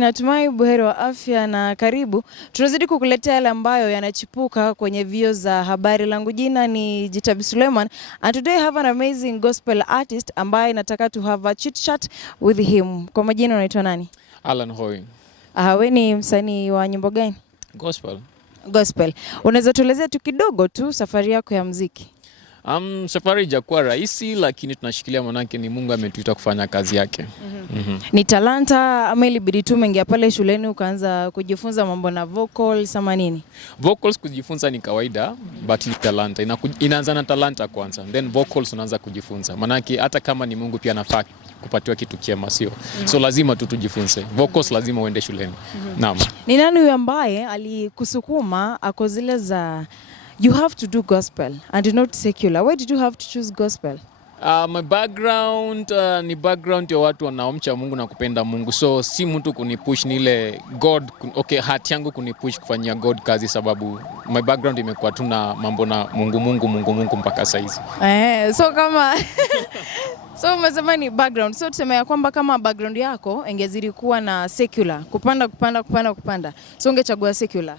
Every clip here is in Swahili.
Natumai buheri wa afya na karibu. Tunazidi kukuletea yale ambayo yanachipuka kwenye vio za habari. Langu jina ni Jitabi Suleiman, and today I have an amazing gospel artist ambaye nataka to have a chit chat with him. Kwa majina unaitwa nani? Allan Khoyi. Wewe ni msanii wa nyimbo gani? Gospel. Gospel. Unaweza tuelezea tu kidogo tu safari yako ya muziki? Safari haijakuwa rahisi, lakini tunashikilia manake ni Mungu ametuita kufanya kazi yake. Ni talanta ama ilibidi tu umeingia pale shuleni ukaanza kujifunza mambo na vocals ama nini? Vocals kujifunza ni kawaida, but ni talanta. Inaanza na talanta kwanza, then vocals unaanza kujifunza. Manake hata kama ni Mungu pia anafaa kupatiwa kitu chema, sio? So lazima tu tujifunze. Vocals lazima uende shuleni. Naam. Ni nani huyo ambaye alikusukuma akozile za you have to do gospel and not secular? Why did you have to choose gospel? My background ni background ya watu wanaomcha Mungu na kupenda Mungu. So si mtu kunipush ni ile God, okay, heart yangu kunipush kufanyia God kazi, sababu my background imekuwa tu na mambo na Mungu mpaka saizi. So kama so umesema ni background. So tuseme ya kwamba kama background yako ingezidi kuwa na secular, kupanda. So ungechagua secular?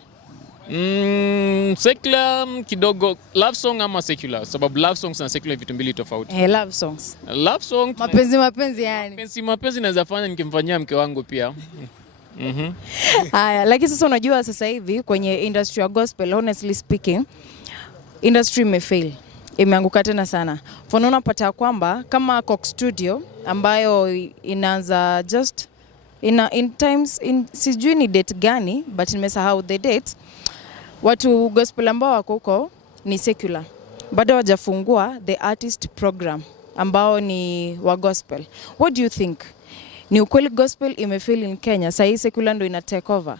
Secular kidogo, love song ama secular? Sababu love songs na secular vitu mbili tofauti. Love songs. Love song mapenzi yani. Mapenzi naweza fanya nikimfanyia mke wangu pia. Haya, lakini sasa unajua sasa hivi kwenye industry ya gospel, honestly speaking, industry imefail. Imeanguka tena sana. Mfano unapata kwamba kama Cox Studio ambayo inaanza just in times sijui ni date gani, but nimesahau the date. Watu gospel ambao wako huko ni secular. Bado hawajafungua the artist program ambao ni wa gospel. What do you think? Ni ukweli gospel imefail in Kenya? Sasa secular ndo ina take over.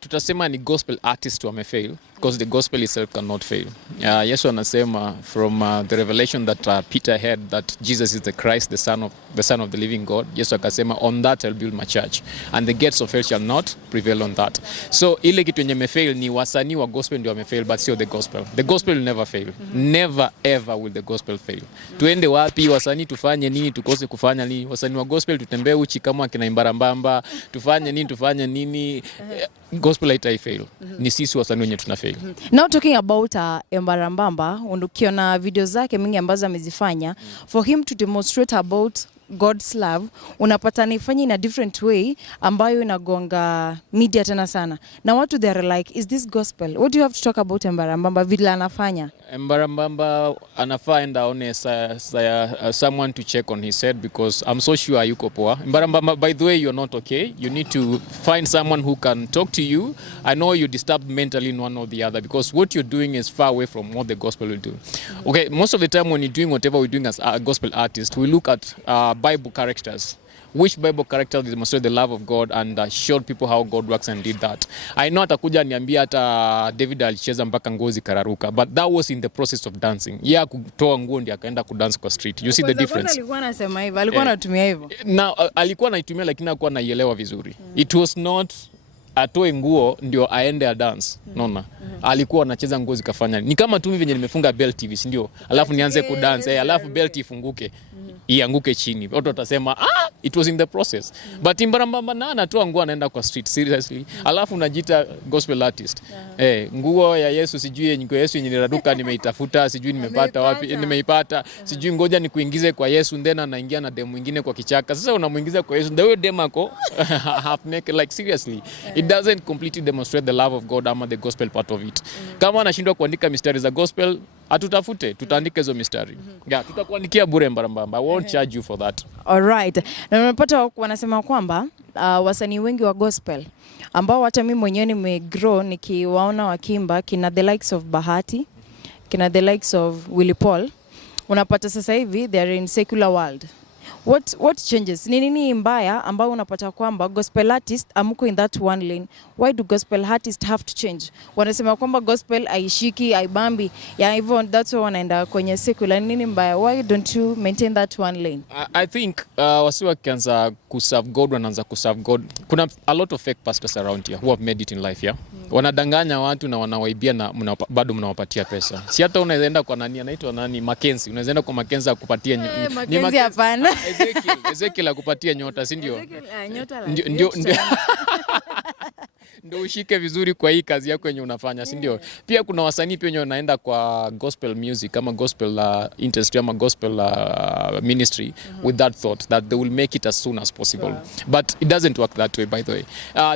Tutasema ni gospel artist wamefail because the gospel itself cannot fail. Yesu anasema from the revelation that Peter had that Jesus is the Christ, the son of the living God. Yesu akasema on that I'll build my church and the gates of hell shall not prevail on that. So ile kitu yenye mefail ni wasanii wa gospel ndio wamefail, but sio the gospel. The gospel will never fail. Never ever will the gospel fail. Tuende wapi wasanii, tufanye nini, tukose kufanya nini? Wasanii wa gospel tutembee uchi kama kina Embarambamba, tufanye nini? Gospel haita fail. Ni sisi wasanii wenye tunafail. Now talking about Embarambamba, ukiona video zake mingi ambazo amezifanya, for him to demonstrate about God's love, unapata anifanya in a different way ambayo inagonga media tena sana. Na watu they are like, is this gospel? What do you have to talk about Embarambamba vile anafanya? Embarambamba anafaa enda aone someone to check on his head, because I'm so sure yuko poa. Embarambamba, by the way, you're not okay. You need to find someone who can talk to you. I know you're disturbed mentally in one or the other, because what you're doing is far away from what the gospel will do. Okay, most of the time when you're doing whatever we're doing as a gospel artist, we look at Bible characters. Which Bible characters demonstrate the love of God and showed people how God works and did that. I know atakuja niambia hata David alicheza mpaka ngozi kararuka, but that was in the process of dancing. Kutoa nguo ndio akaenda kudance kwa street. You see the difference? Alikuwa anasema hivyo, alikuwa anatumia hivyo. Alikuwa anaitumia lakini hakuwa anaielewa vizuri. It was not atoe nguo ndio aende a dance. Nona. Alikuwa anacheza ngozi kafanya. Ni kama tu venye nimefunga belt hivi, si ndio? Alafu nianze kudance, alafu belt ifunguke. Ianguke chini. Watu watasema it was in the process. But Embarambamba na anatoa nguo anaenda kwa street, seriously. Alafu unajiita gospel artist. Nguo ya Yesu sijui nguo ya Yesu yenye niraduka nimeitafuta, sijui nimepata wapi, nimeipata, sijui ngoja nikuingize kwa Yesu, then anaingia na demu mwingine kwa kichaka. Sasa unamuingiza kwa Yesu, ndio demu ako half naked, like seriously. It doesn't completely demonstrate the love of God ama the gospel part of it. Kama anashindwa kuandika mistari za gospel, atutafute, tutaandika hizo mistari. Tutakuandikia bure Embarambamba. I won't charge you for that. All right. Na unapata wanasema kwamba wasanii wengi wa gospel ambao hata mimi mwenyewe nimegrow nikiwaona wakimba, kina the likes of Bahati, kina the likes of Willy Paul, unapata sasa hivi they are in secular world. What changes? Ni nini mbaya ambao unapata kwamba gospel artist amuko in that one lane? Why do gospel artists have to change? Wanasema kwamba gospel aishiki, aibambi, ya hivyo that's why wanaenda kwenye secular. Nini mbaya? Why don't you maintain that one lane? I think wasi wakianza kuserve God, wanaanza kuserve God. Kuna a lot of fake pastors around here who have made it in life, yeah? Wanadanganya watu na wanawaibia na bado mnawapatia pesa. Si hata unaenda kwa nani anaitwa nani Mackenzie, unaenda kwa Mackenzie akupatie Mackenzie hapana. Ezekiel akupatia nyota, si ndio? Nyota la Ndio ndio ushike vizuri kwa hii kazi yako yenye unafanya, si ndio? Pia kuna wasanii pia wenye wanaenda kwa gospel music kama gospel industry ama gospel ministry with that thought that they will make it as soon as possible. But it doesn't work that way, by the way.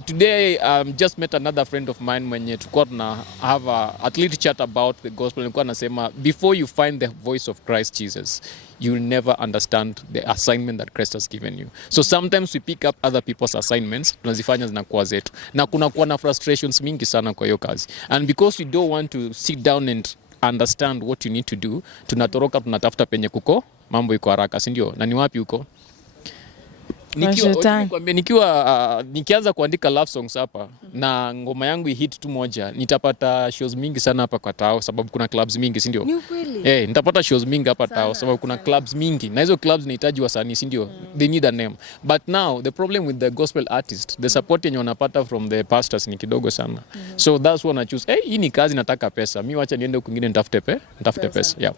Today just met another friend of mine mwenye tulikuwa tuna have at least chat about the gospel. Nilikuwa nasema before you find the voice of Christ Jesus, you will never understand the assignment that Christ has given you. So sometimes we pick up other people's assignments, tunazifanya zinakuwa zetu. Na kuna kuwa na frustrations mingi sana kwa hiyo kazi. And because we don't want to sit down and understand what you need to do, tunatoroka tunatafuta penye kuko, mambo iko haraka, si ndio? Na ni wapi huko? Nikianza kuandika love songs hapa na ngoma yangu hit tu moja, nitapata shows mingi sana hapa kwa Tao sababu kuna clubs mingi, si ndio? Ni ukweli. Nitapata shows mingi hapa Tao sababu kuna clubs mingi na hizo clubs zinahitaji wasanii, si ndio? They need a name. But now the problem with the gospel artist, the support yenye wanapata from the pastors ni kidogo sana. So that's when I choose, hii ni kazi nataka pesa. Mimi wacha niende kwingine nitafute pesa. Yeah.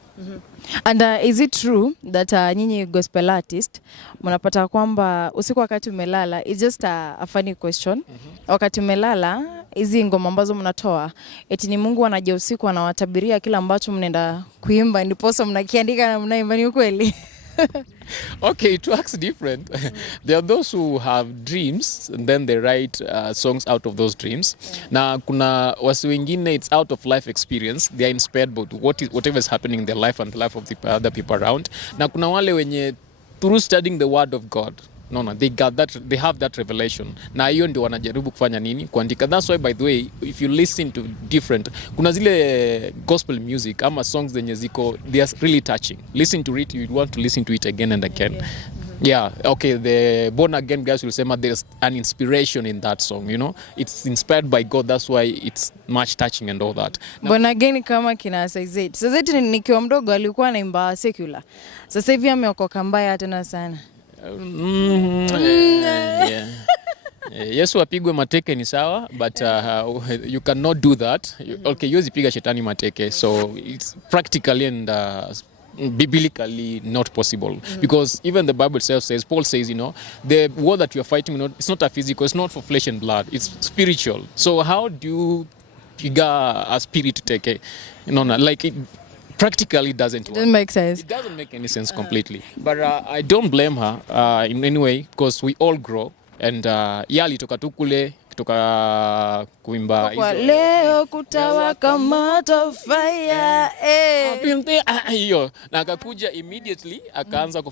And is it true that nyinyi gospel artist mnapata kwamba usiku wakati umelala, it's just a funny question. Wakati umelala hizi ngoma ambazo mnatoa eti ni Mungu anaje usiku anawatabiria kila ambacho mnaenda kuimba ndiposa mnakiandika na mnaimba, ni ukweli? Okay, it works different. There are those who have dreams and then they write songs out of those dreams. Na kuna wasi wengine it's out of life experience. They are inspired by whatever is happening in their life and the life of the other people around. Na kuna wale wenye through studying the word of God, they have that revelation. Na hiyo ndio wanajaribu kufanya nini? Kuandika. That's why, by the way, if you listen to different, kuna zile gospel music ama songs zenye ziko, they are really touching. Listen to it, you want to listen to it again and again. Yeah, okay, the born again guys will say there's an inspiration in that song, you know? It's inspired by God, that's why it's much touching and all that. Born again kama kina Saizeti. Saizeti nikiwa mdogo alikuwa anaimba secular. Sasa hivi ameokoka mbaya tena sana. Yeah. Yesu apigwe mateke ni sawa, but you cannot do that. Okay, yuwezi piga shetani mateke, so it's practically and biblically not possible. Because even the Bible itself says, Paul says, you know, the war that you're fighting, it's not a physical, it's not for flesh and blood, it's spiritual. So how do you figure a spirit to take like it practically doesn't work. Doesn't make sense. It doesn't make any sense completely. But I don't blame her in any way because we all grow. And alitoka tu kule kutoka kuimba kwa leo kutawaka moto fire hiyo na akakuja immediately akaanza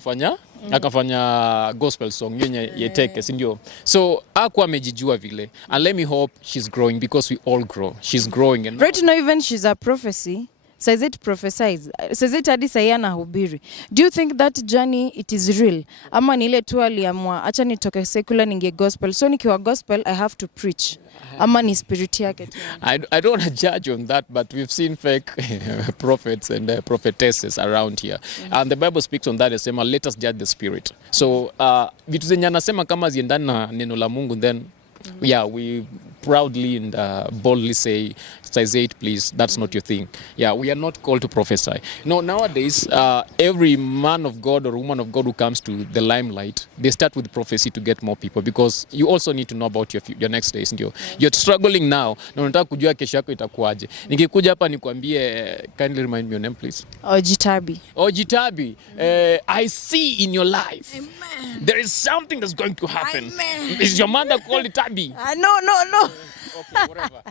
akafanya gospel song yenye yeteke, si ndio? So hakuwa amejijua vile, and let me hope she's growing because we all grow. She's growing and right now even she's a prophecy. Says it prophesies. Says it hadi sayana hubiri. Do you think that journey it is real? Ama ni ile tu aliamua acha nitoke secular ninge gospel. So nikiwa gospel I have to preach. Ama ni spirit yake tu. I don't want to judge on that, but we've seen fake prophets and prophetesses around here. And the Bible speaks on that, asema let us judge the spirit. So vitu zenye anasema kama ziendana na neno la Mungu, then yeah, we proudly and boldly say, please, that's not your thing. Yeah, we are not called to prophesy. No, nowadays, every man of God or woman of God who comes to the limelight, they start with prophecy to get more people, because you also need to know about your next days. You're struggling now, na unataka kujua kesho yako itakuaje. Nikikuja hapa nikwambie, kindly remind me your name, please. Ojitabi. I see in your life. Amen. There is something that's going to happen. Amen. Is your mother called Tabi? No. Okay, whatever.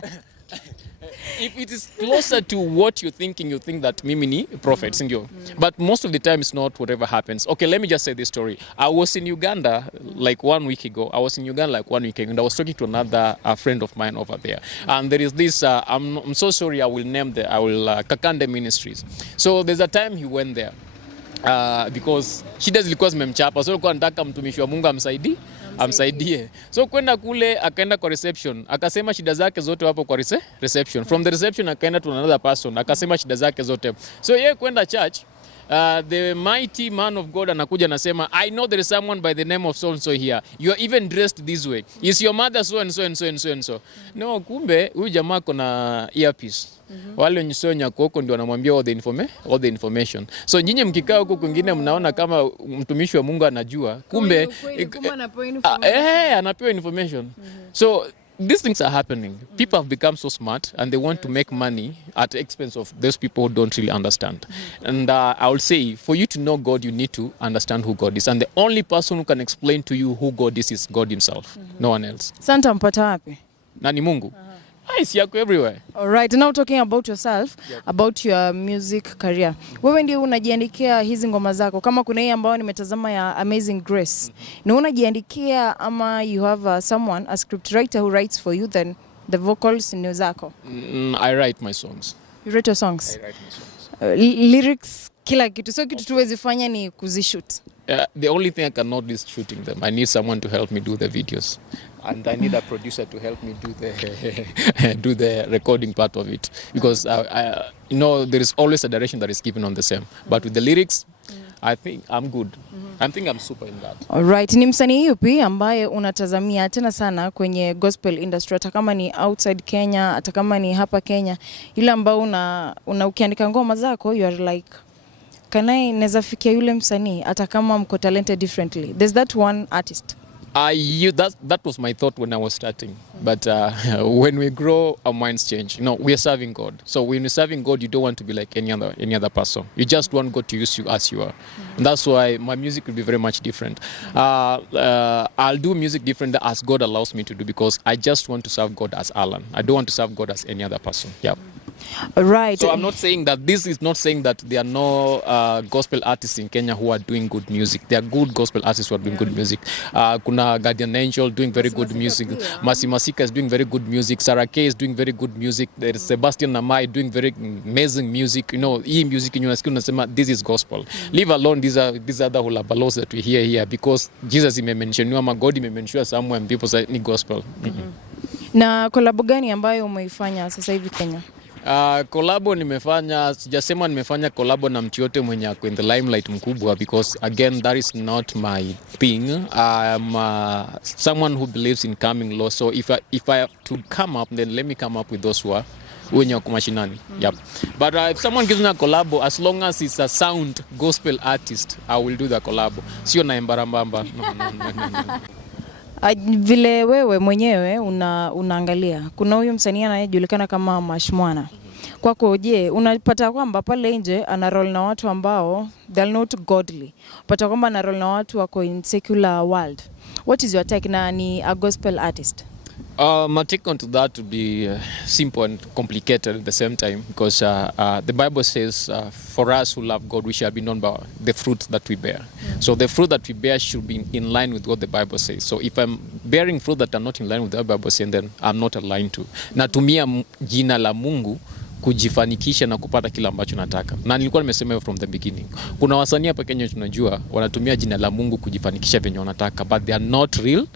If it is closer to what you're thinking, you think that mimi ni prophet, sindio? But most of the time it's not whatever happens. Okay, let me just say this story. I was in Uganda like 1 week ago. And I was talking to another friend of mine over there. And there is this, I'm so sorry, I will Kakande Ministries. So there's a time he went there. Because shida zilikuwa zimemchapa, so alikuwa anataka mtumishi wa Mungu amsaidie. So kwenda kule akaenda kwa reception, akasema shida zake zote wapo kwa reception. From the reception akaenda to another person, akasema shida zake zote. So yeye kwenda church the mighty man of God anakuja anasema, I know there is someone by the name of so and so here. You are even dressed this way. Is your mother so and so and so and so and so? No, kumbe huyu jamaa kona earpiece. Wale wenye sio nyako huko ndio wanamwambia all the information. So nyinyi mkikaa huko kwingine mnaona kama mtumishi wa Mungu anajua, kumbe anapewa information. So these things are happening. People have become so smart and they want to make money at the expense of those people who don't really understand. And I will say, for you to know God, you need to understand who God is. And the only person who can explain to you who God is God himself. No one else. Santa mpata wapi? Nani Mungu? Isi yako everywhere. All right, now talking about yourself, about your music career. Wewe ndio unajiandikia hizi ngoma zako. Kama kuna hii ambayo nimetazama ya Amazing Grace. Ni unajiandikia ama you have someone, a script writer who writes for you, then the vocals ni zako? I write my songs. You write your songs? I write my songs. Lyrics, kila kitu. So kitu tuwezi fanya ni kuzishoot. The only thing I cannot do is shooting them. I need someone to help me do the videos. And I need a producer to help me do the recording part of it. Because, you know, there is always a direction that is given on the same. But with the lyrics, I think I'm good. I think I'm super in that. All right. Ni msanii yupi ambaye unatazamia tena sana kwenye gospel industry, hata kama ni outside Kenya, hata kama ni hapa Kenya, yule ambao una ukiandika ngoma zako, you are like, naweza fikia yule msanii hata kama mko talented differently. There's that one artist. That was my thought when I was starting. But when we grow, our minds change. You know, we are serving God. So when you're serving God, you don't want to be like any other person. You just want God to use you as you are. And that's why my music will be very much different. I'll do music different as God allows me to do, because I just want to serve God as Allan. I don't want to serve God as any other person. Yeah. Right. So I'm not saying that this is not saying that there are no gospel artists in Kenya who are doing good music. There are good gospel artists who are doing good music. Kuna Guardian Angel doing very good music. Masi Masika is doing very good music. Sarah K is doing very good music. There is Sebastian Namai doing very amazing music. You know, hii music in unasikia unasema this is gospel. Leave alone these other hulabalos that we hear here, because Jesus imementioniwa ama God imementionwa somewhere and people say ni gospel. Na collab gani ambayo umeifanya sasa hivi Kenya? Kolabo nimefanya, sijasema nimefanya kolabo na mtu yote mwenye ako in the limelight mkubwa, because again that is not my thing. I'm someone who believes in coming low, so if I have to come up, then let me come up with those who are wenye wako mashinani. Yep. But if someone gives me a collabo, as long as it's a sound gospel artist, I will do the collabo. Sio na Embarambamba. No. Vile wewe mwenyewe unaangalia, kuna huyu msanii anayejulikana kama Mashmwana. Kwako je, unapata kwamba pale nje ana roll na watu ambao they are not godly? Pata kwamba ana roll na watu wako in secular world. What is your take na ni a gospel artist? My take on to that would be simple and complicated at the same time, because the Bible says for us who love God, we shall be known by the fruit that we bear. So the fruit that we bear should be in line with what the Bible says. So if I'm bearing fruit that are not in line with what the Bible says, then I'm not aligned to. Natumia jina la Mungu kujifanikisha na kupata kila ambacho nataka. Na nilikuwa nimesema from the beginning. Kuna wasanii hapa Kenya tunajua wanatumia jina la Mungu kujifanikisha venye wanataka, but they are not real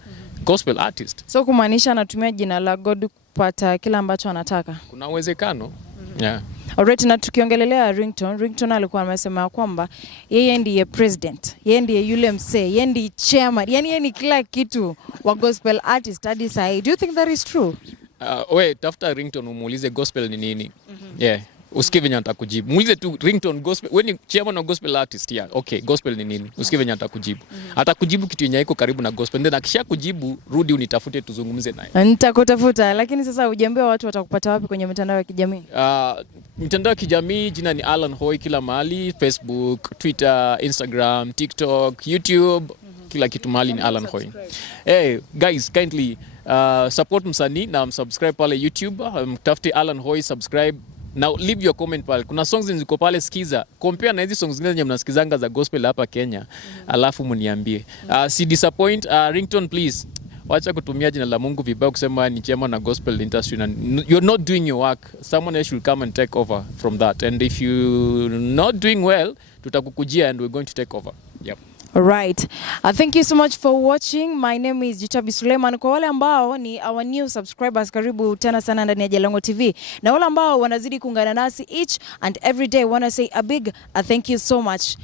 gospel artist. So kumaanisha anatumia jina la God kupata kila ambacho anataka? Kuna uwezekano. Yeah. Alright, na tukiongelelea Ringtone alikuwa amesema kwamba yeye ndiye president, yeye ndiye yule msee, yeye ndiye chairman, yani yeye ni kila kitu wa gospel artist hadi sasa. Do you think that is true? Wait, tafuta Ringtone umuulize gospel ni nini? Yeah. Usikie venye atakujibu. Muulize tu Ringtone gospel, wewe ni chairman of gospel artist, yeah. Okay, gospel ni nini? Usikie venye atakujibu. Atakujibu kitu yenye iko karibu na gospel. Then akisha kujibu, rudi unitafute tuzungumze naye. Nitakutafuta, lakini sasa ujambia watu watakupata wapi kwenye mitandao ya kijamii? Mitandao ya kijamii jina ni Allan Khoyi kila mahali, Facebook, Twitter, Instagram, TikTok, YouTube, kila kitu mahali ni Allan Khoyi. Hey, guys, kindly support msanii na subscribe pale YouTube, tafute Allan Khoyi, subscribe. Now leave your comment pale. Kuna songs ziko pale, sikiza. Compare na hizi songs zingine zenye mnasikizanga za gospel hapa Kenya. Alafu mniambie. Si disappoint Ringtone, please. Wacha kutumia jina la Mungu vibaya kusema ni chema na gospel industry, and you're not doing your work. Someone else will come and take over from that. And if you're not doing well, tutakukujia and we're going to take over. Yep. Right. Thank you so much for watching. My name is Jitabi Suleiman. Kwa wale ambao ni our new subscribers, karibu tena sana ndani ya Jalango TV. Na wale ambao wanazidi kuungana nasi each and every day, wanna say a big thank you so much.